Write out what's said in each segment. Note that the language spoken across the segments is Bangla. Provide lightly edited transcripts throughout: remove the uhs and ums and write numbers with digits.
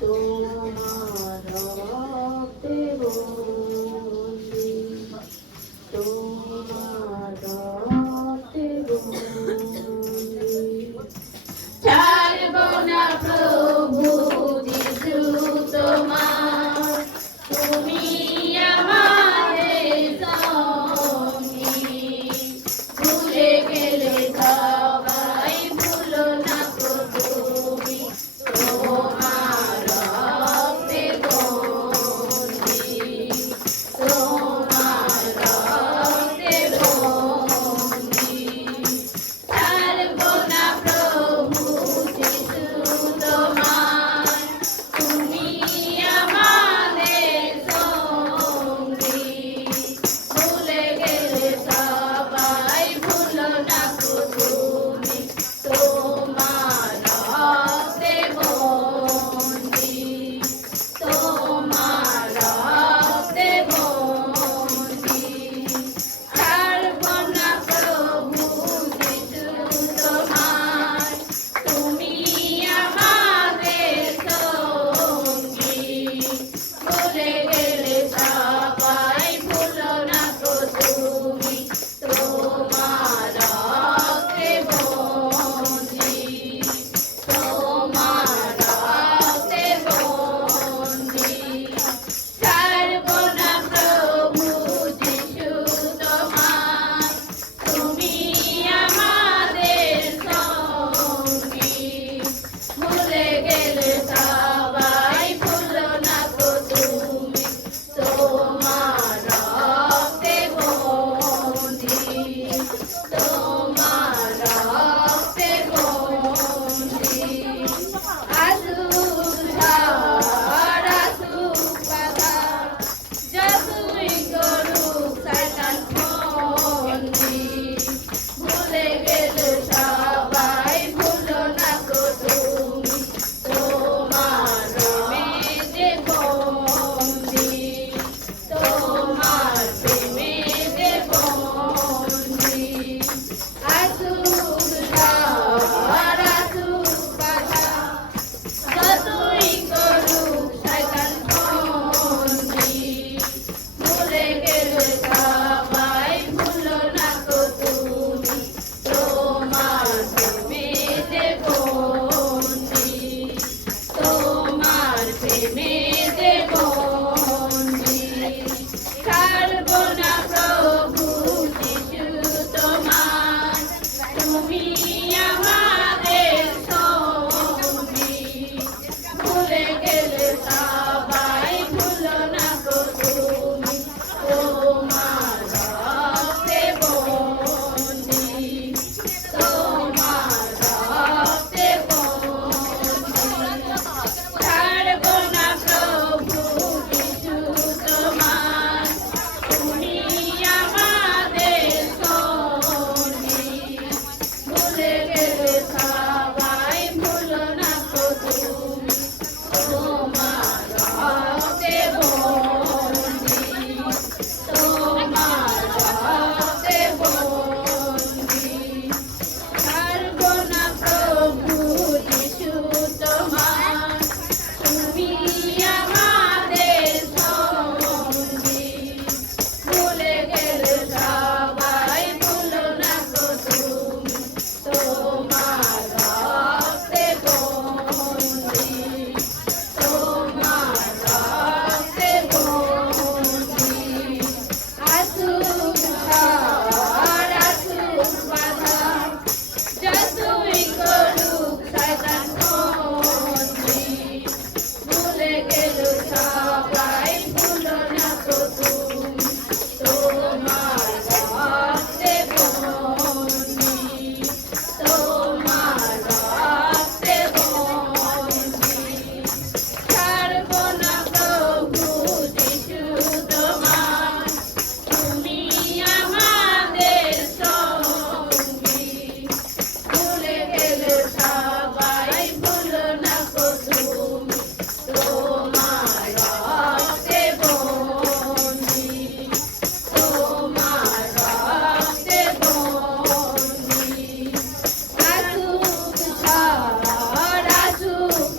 তোমার রক্তে বন্দি, তোমার রক্তে বন্দি। ছাড়ব না প্রভু যিশু তোমার, তুমি আমাদের সঙ্গী। ভুলে গেলে সবাই ভুলো না গো তুমি, তোমার রক্তে বন্দি, তোমার রক্তে বন্দি। ছাড়ব না প্রভু যিশু তোমার, তুমি আমাদের সঙ্গী। ভুলে গেলে সবাই ভুলো না গো তুমি, তোমার রক্তে বন্দি, তোমার রক্তে বন্দি। ছাড়ব না প্রভু যিশু তোমার, তুমি আমাদের সঙ্গী। ভুলে গেলে সবাই ভুলো না গো তুমি, তোমার রক্তে বন্দি, তোমার রক্তে বন্দি। ছাড়ব না প্রভু যিশু তোমার, তুমি আমাদের সঙ্গী। ভুলে গেলে সবাই ভুলো না গো তুমি, তোমার রক্তে বন্দি, তোমার রক্তে বন্দি। আসুক ঝড় আসুক বাধা, যতই করুক শয়তান বন্দি। ভুলে গেলে সবাই ভুলো না গো তুমি, তোমার প্রেমেতে বন্দি, তোমার প্রেমেতে বন্দি। আসুক ঝড় আসুক বাধা, যতই করুক শয়তান বন্দি। ভুলে গেলে সবাই ভুলো না গো তুমি, তোমার প্রেমেতে বন্দি, তোমার প্রেমেতে বন্দি। ছাড়ব না প্রভু যিশু তোমার, তুমি আমাদের সঙ্গী। ভুলে গেলে সবাই ভুলো না গো তুমি, তোমার রক্তে বন্দি, তোমার রক্তে বন্দি। ছাড়ব না প্রভু যিশু তোমার, তুমি আমাদের সঙ্গী। ভুলে গেলে সবাই ভুলো না গো তুমি, তোমার রক্তে বন্দি, তোমার রক্তে বন্দি। ছাড়ব না প্রভু যিশু তোমার, তুমি আমাদের সঙ্গী। ভুলে গেলে সবাই ভুলো না গো তুমি, তোমার রক্তে বন্দি, তোমার রক্তে বন্দি। আসুক ঝড় আসুক বাধা, যতই করুক শয়তান বন্দি। ভুলে গেলে সবাই ভুলো না গো তুমি, তোমার রক্তে বন্দি, তোমার রক্তে বন্দি। ছাড়ব না প্রভু যিশু তোমার, তুমি আমাদের সঙ্গী। ভুলে গেলে সবাই ভুলো না গো তুমি, তোমার রক্তে বন্দি, তোমার রক্তে বন্দি। আসুক ঝড় আসুক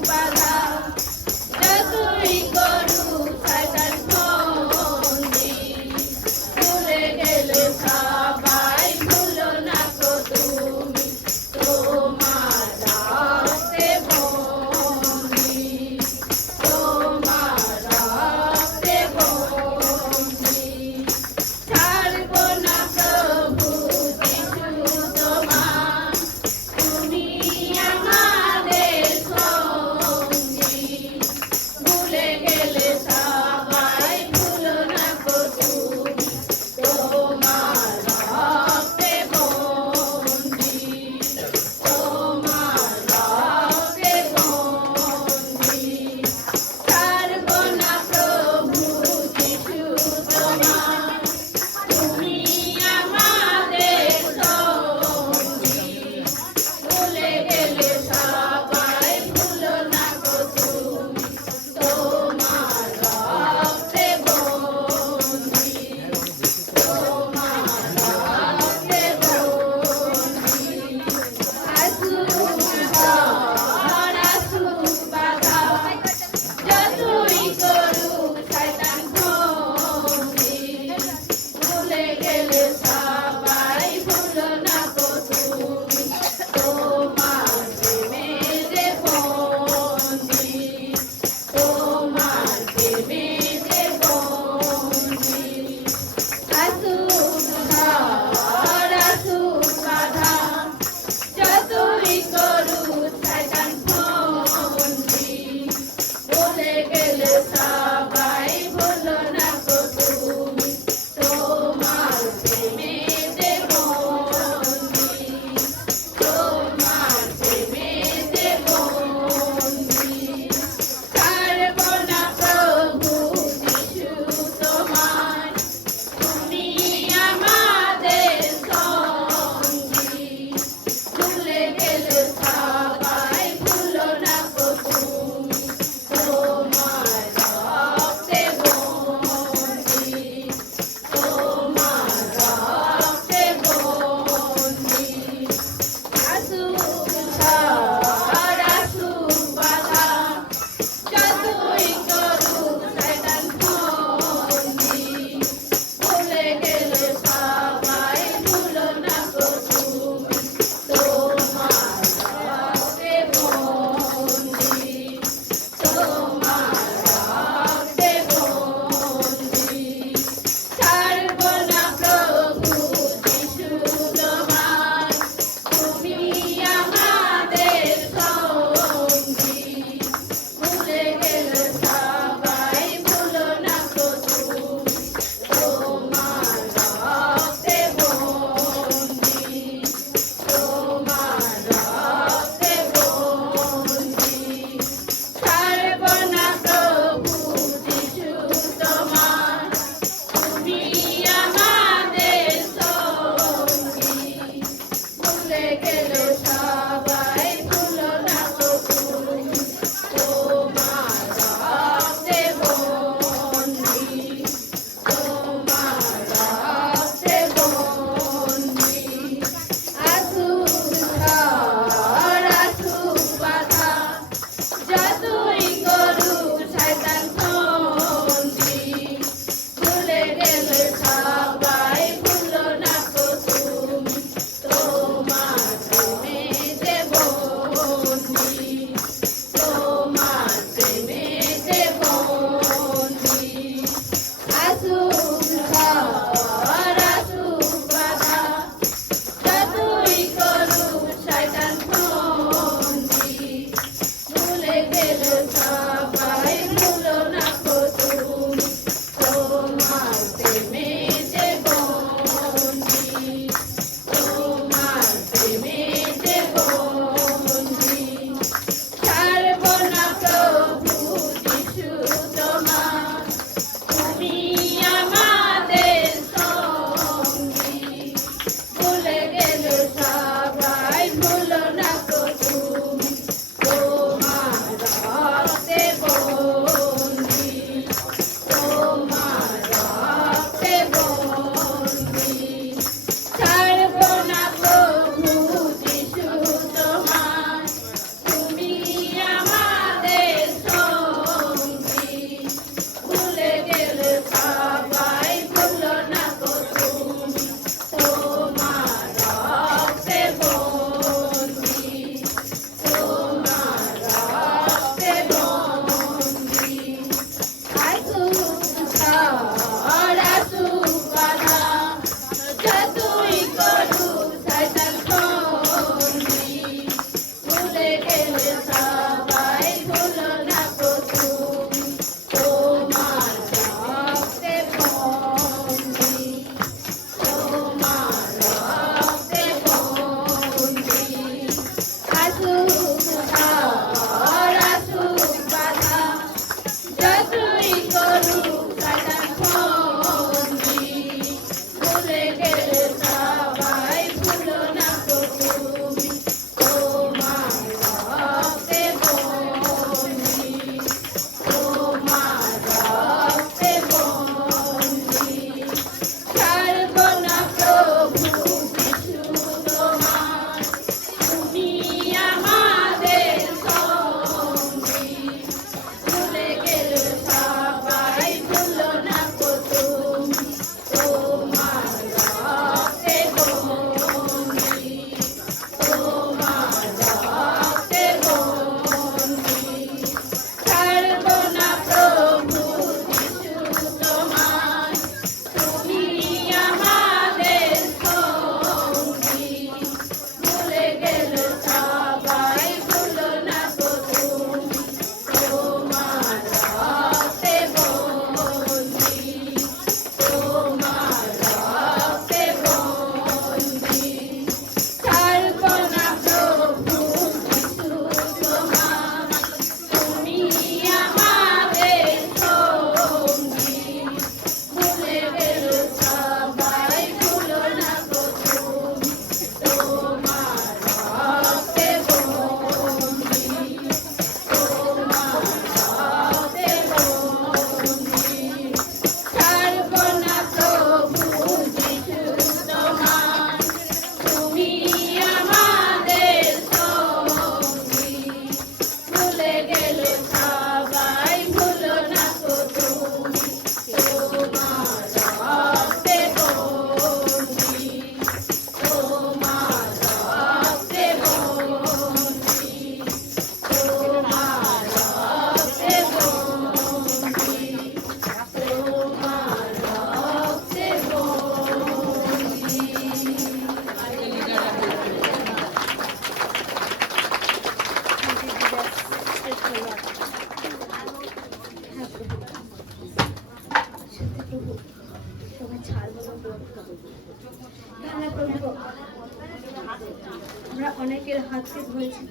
হাতকে ধরেছি,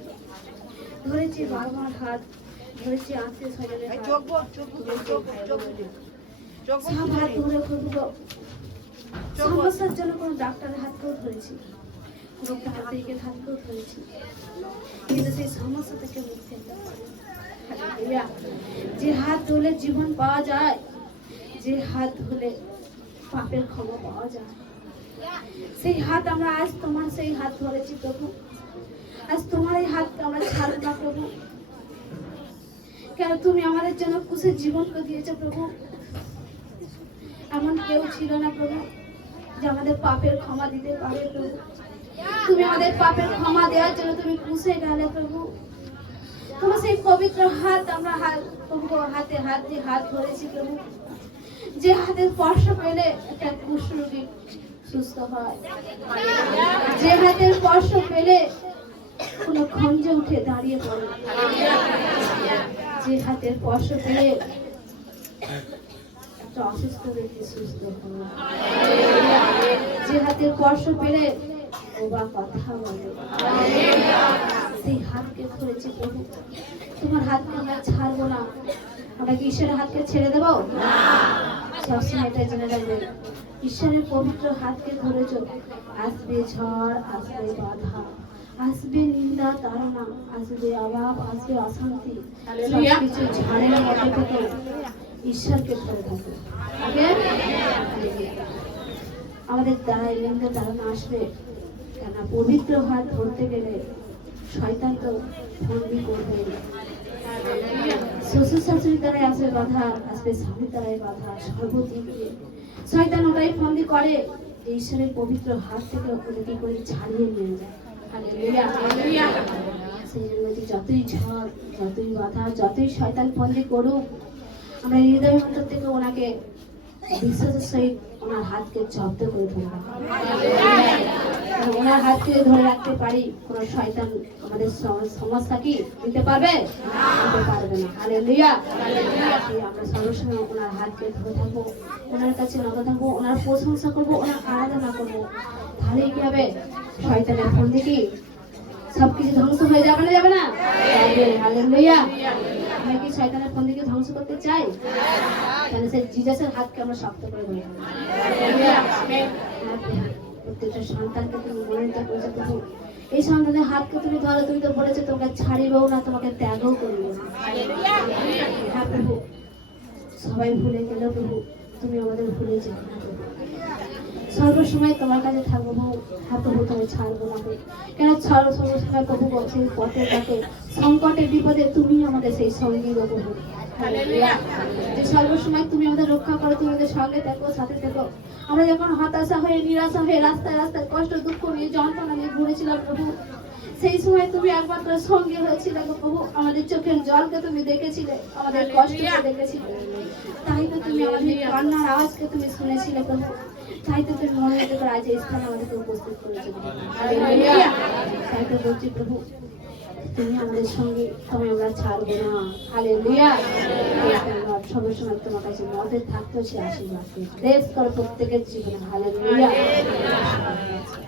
ধরেছি বাবার হাত, ধরেছি আত্মীয় স্বজনের হাত, চোখ বল, চোখ বল, চোখ বল, চোখ বল, চোখ বল, সব হাত ধরে প্রভু গো, সমস্যার জন্য কোনো ডাক্তারের হাতকেও ধরেছি, কোনো তান্ত্রিকের হাতকেও ধরেছি, কিন্তু সেই সমস্যা থেকে মুক্তি পেতে পারি। হালেলুয়া। যে হাত ধরলে জীবন পাওয়া যায়, যে হাত ধরলে পাপের ক্ষমা পাওয়া যায়, সেই হাত আমরা আজ তোমার সেই হাত ধরেছি প্রভু। আজ তোমার এই হাতকে আমরা ছাড়ব না প্রভু, কেন তুমি আমাদের জন্য কুশের জীবনকে দিয়েছো প্রভু। এমন কেউ ছিল না প্রভু যে আমাদের পাপের ক্ষমা দিতে পারে প্রভু। তুমি আমাদের পাপের ক্ষমা দেওয়ার জন্য তুমি কুশে গেলে প্রভু। তোমার সেই পবিত্র হাত আমরা প্রভু হাতে হাত দিয়ে হাত ধরেছি প্রভু, যে হাতের স্পর্শ পেলে একটা কুষ্ঠ রোগী সুস্থ হয়, যে হাতের স্পর্শ পেলে কোনো খঞ্জে উঠে দাঁড়িয়ে পড়ে, যে হাতের স্পর্শ পেলে একটা অসুস্থ ব্যক্তি সুস্থ হয়, যে হাতের স্পর্শ পেলে ও বা কথা বলে। সেই হাতকে ধরেছি প্রভু, তোমার হাতকে আমরা ছাড়বো না। আমরা কি ঈশ্বরের হাতকে ছেড়ে দেবো? সবসময় এটা জেনে রাখবে, ঈশ্বরের পবিত্র হাতকে ধরেছ, আসবে ঝড়, আসবে বাধা, আসবে নিন্দা তাড়না, আসবে অভাব, আসবে অশান্তি, সবকিছু ঝড়ের মধ্যে থেকে ঈশ্বরকে ধরে থাকবে। আমাদের দ্বারা নিন্দা তাড়না আসবে, কেন পবিত্র হাত ধরতে গেলে শয়তান তো বন্দি করবে। শ্বশুর শাশুড়ির দ্বারাই আসবে বাধা, আসবে স্বামীর দ্বারাই বাধা, সর্বদিক দিয়ে শয়তান ওটাই বন্দি করে যে ঈশ্বরের পবিত্র হাত থেকে ওকে কি করে ছাড়িয়ে নিয়ে যায়। হালেলুয়া। সেই জন্য যতই ঝড়, যতই বাধা, যতই শয়তান বন্দি করুক, আমরা হৃদয় অন্তর থেকে ওনাকে বিশ্বাসের সহিত ওনার হাতকে জব্দ করে ধরবো। ওনার হাত থেকে ধরে রাখতে পারি, কোন শয়তান আমাদের সমস্যা কি দিতে পারবে? দিতে পারবে না। হালেলুয়া। আমরা সর্বসময় ওনার হাতকে ধরে থাকবো, ওনার কাছে নত থাকবো, ওনার প্রশংসা করবো, ওনার আরাধনা করবো। তাহলেই কি হবে? শয়তানের ফন্দি কি সবকিছু ধ্বংস হয়ে যাবে না? যাবে না? হালেলুয়া। আমরা কি শয়তানের ফন্দিকে ধ্বংস করতে চাই? তাহলে সেই জিজাসের হাতকে আমরা শক্ত করে ধরবো। প্রত্যেকটা সন্তানকে তুমি মনোনীত করেছো প্রভু, এই সন্তানের হাতকে তুমি ধরো, তুমি তো বলেছো তোমাকে ছাড়িবেও না, তোমাকে ত্যাগও করবে না। হ্যাঁ প্রভু, সবাই ভুলে গেল প্রভু, তুমি আমাদের ভুলে যাও না প্রভু। সর্বসময় তোমার কাছে থাকবো প্রভু। হ্যাঁ প্রভু, তুমি ছাড়বো না প্রভু, কেন সর্বসময় প্রভু সেই পথে ঘাটে সংকটে বিপদে তুমি আমাদের সেই সঙ্গী গো প্রভু। যে সর্বসময় তুমি আমাদের রক্ষা করো, তুমি আমাদের সঙ্গে থাকো, সাথে থাকো। আমরা যখন হতাশা হয়ে নিরাশা হয়ে রাস্তায় রাস্তায় কষ্ট দুঃখ নিয়ে যন্ত্রণা নিয়ে ঘুরেছিলাম প্রভু, সেই সময় তুমি একমাত্র সঙ্গী হয়েছিলে গো প্রভু। আমাদের চোখের জলকে তুমি দেখেছিলে, আমাদের কষ্টকে দেখেছিলে, তাই তো তুমি আমাদের কান্নার আওয়াজকে তুমি শুনেছিলে প্রভু। তাই তো তুমি মনে হতে করে আজ এই স্থানে আমাদেরকে উপস্থিত করেছো। তাই তো বলছি প্রভু, তুমি আমাদের সঙ্গে, তুমি আমরা ছাড়বো না। হালেলুয়া। সবসময় তোমার কাছে মদের থাকতেও সে আশীর্বাদ দেশ করো প্রত্যেকের জীবনে। হালেলুয়া।